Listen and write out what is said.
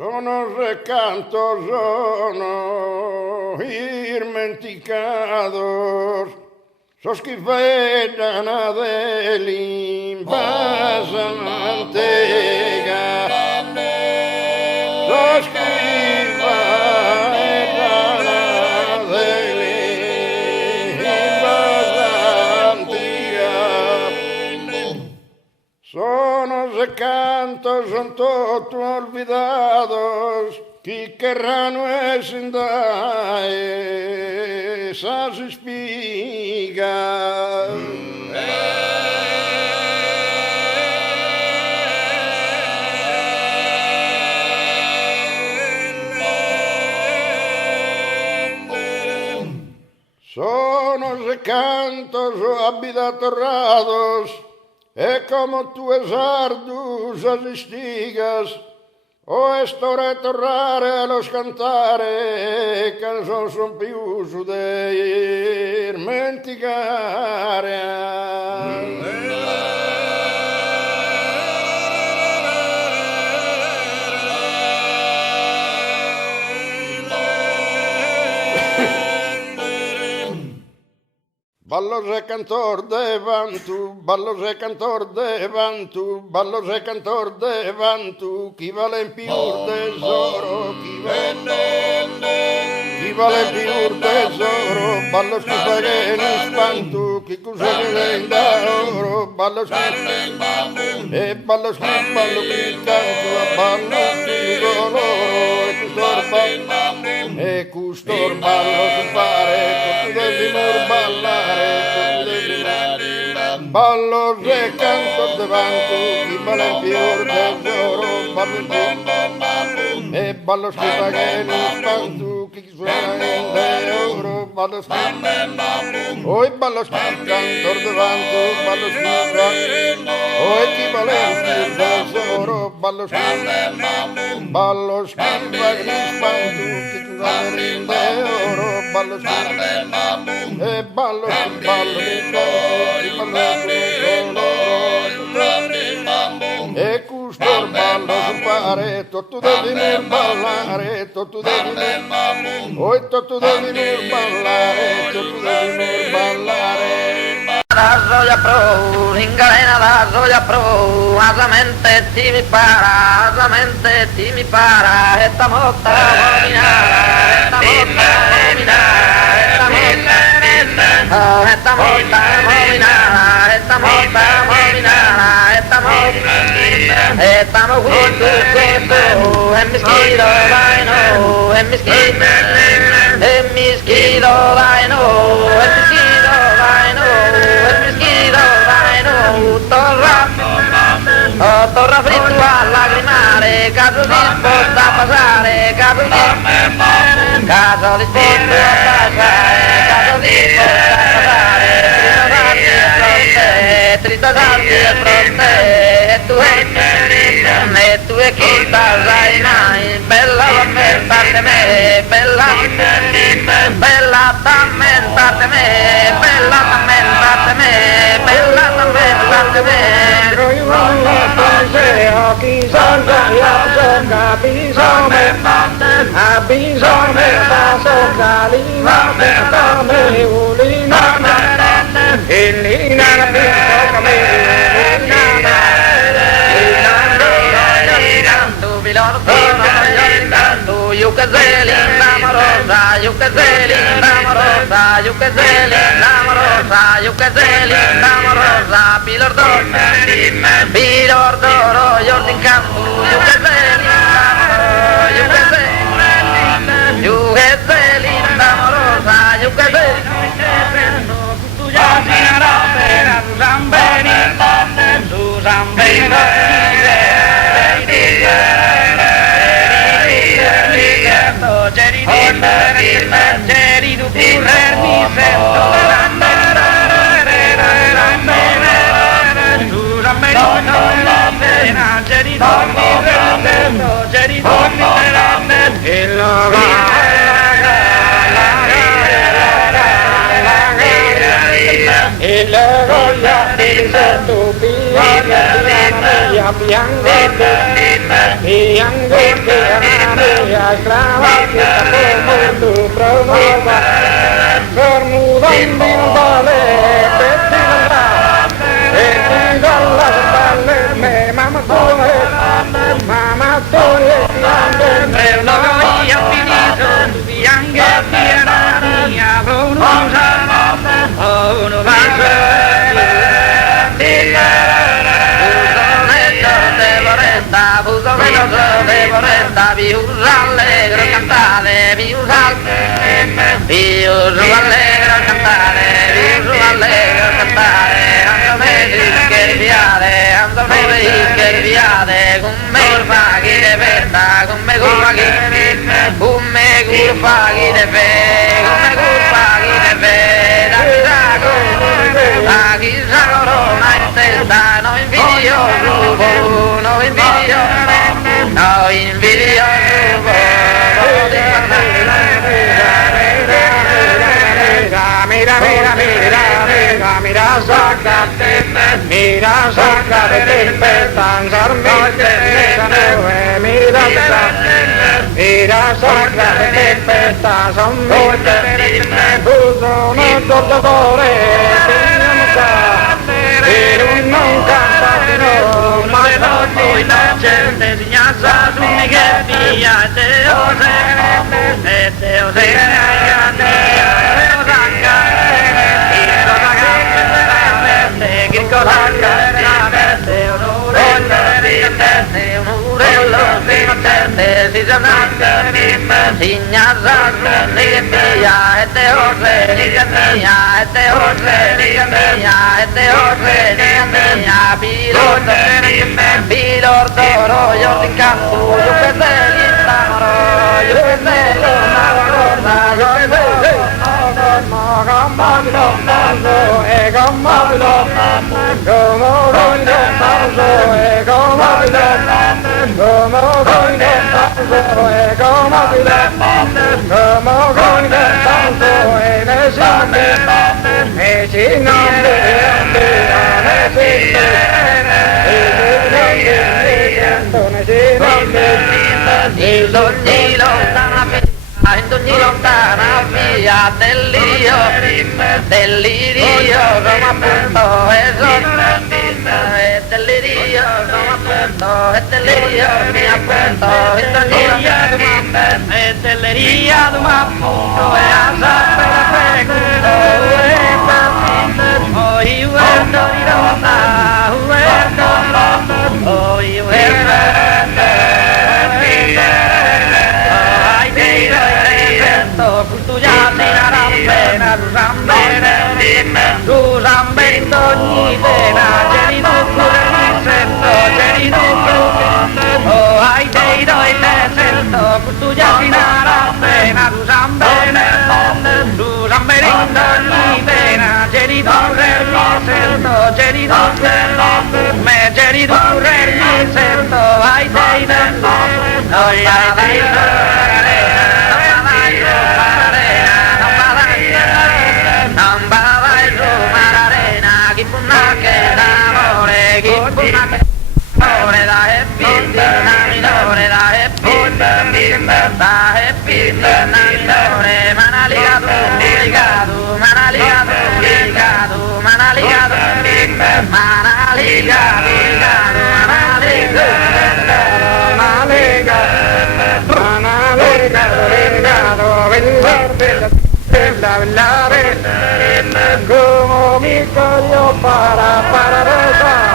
Sono recanto, sono dimenticados, sos que veran de limbas mantega, sos que veran de limbas mantega. Sono recantos, son todos olvidados, que querrán dar esas espigas. Sono recantos abidatorrados, e como tuas ardus as estigas, o estou a torrare los cantare, canzons son più de menticare. Ballos e cantor devantu, ballos e cantor devantu, ballos e cantor devantu, chi vale in più tesoro, chi vale in più tesoro, ballos che pagano spantu, chi cos'è in d'oro, ballos e ballos che ballo che canto, ballos che coloro, e custor ballo si pare, tu devi ballare. Ballo e canto davanti, chi vale in più tesoro, ballo in più, e ballo scriva che non spantu, chi suona in d'oro, ballo scriva, oi ballo scriva, cantor davanti, ballo scriva, oi chi vale in più tesoro, ballo scriva che non spantu, chi suona in d'oro, ballo scriva, e ballo e custor ballo su pare, tu devi ballare, tu devi oi tu devi ballare, tu devi ballare. Da soia pro, ingalena da soia pro, asamente ti mi para, e sta motta mominara, estamos juntos, en misquito vaino, en misquito vaino, torra fritto a lagrimare, caso disposto a passare, caso disposto a passare, trito darti e fronte, e tu e chi stai mai, bella tormentarte me, bella tormentarte me, bella tormentarte me, bella tormentarte me. Chi son io son bisogno da socalina per me ulina illina per me tu bilordo tu yucazeli namorosa yucazeli namorosa bilordo yortin campo yucazeli namorosa yucazeli e le roglia di tu bianche mea esclava que como tu promova Bermudando vale me mama tole no voy a finito bianca mia bonusa uno vaso Vorretta, viuso allegro cantare, viuso allegro cantare, viuso allegro cantare, andame che riviare, con me curfaghi de festa, con me curfaghi de fe, aquí sa corona in testa, no invidio, no invidio. No invidio mira sácate del petanzar mira sácate del petanzar buzo no dottore non cantano mai poi la gente signasa su mi che via te ose in ogni lontana via dell'irio come appunto dell'irio come appunto dell'irio mi appunto dell'iria come appunto e a sapere oh io ero di donna oh io tu rambendo ogni pena c'eri tu pure mi sento c'eri tu oh ai dei doi te sento tu già si nara pena tu rambendo ogni pena c'eri tu pure mi sento c'eri tu me c'eri tu pure mi sento ai dei doi como mi coño para rezar.